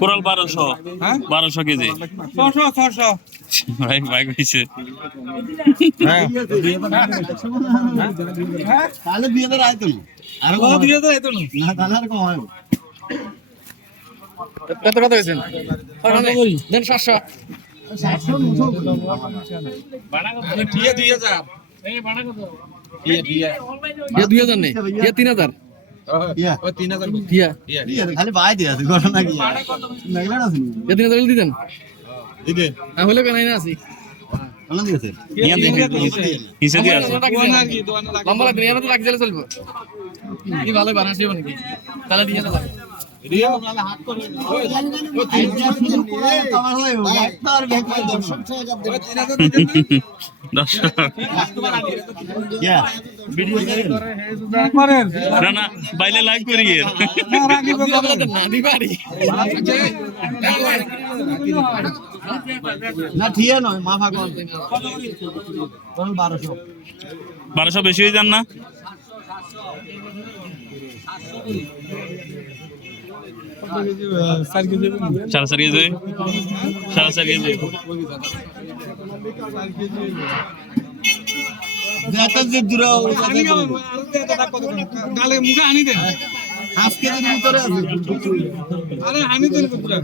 Coral 1200, 1200 KG. 600 ভাই ভাই কইছে। তাহলে 2000 আইতো না, আর 2000 আইতো না, না তাহলে আর কম হয়। কত কত হইছেন? দেন 700 আরে টিয়া 2000 এই বাড়া কত? টিয়া 2000 নেই, টিয়া 3000। ইয়া ও 3000 ইয়া খালি বাই দিয়া আছে ঘটনা কি লাগলা না শুনি টিয়া 3000 দিতেন দিদে না হলো কেন না আছি বলন দিয়েছে নিয়া দেন কিসে দি আছে? লম্বা লাগবে না তো লাগলে চলবে কি ভালো বানাসি নাকি তাহলে দিয়ে দাও রিও নালে হাত করে ও 3000 কভার হয় একবার ব্যাক করে 3000 দিবেন 1000। ইয়া ভিডিও করেন না না বাইলে লাইক করিয়ে। না দি পারি না ঠিয়া নয় মাফা কর 1200 1200 বেশি হয়ে যান না? সাড়ে 4 কেজি, সাড়ে 4 কেজি। যাতে যে দূরাও গালে মুখে আনি দেন আজকে দিন ভিতরে আছে আরে আনি দেন পুরা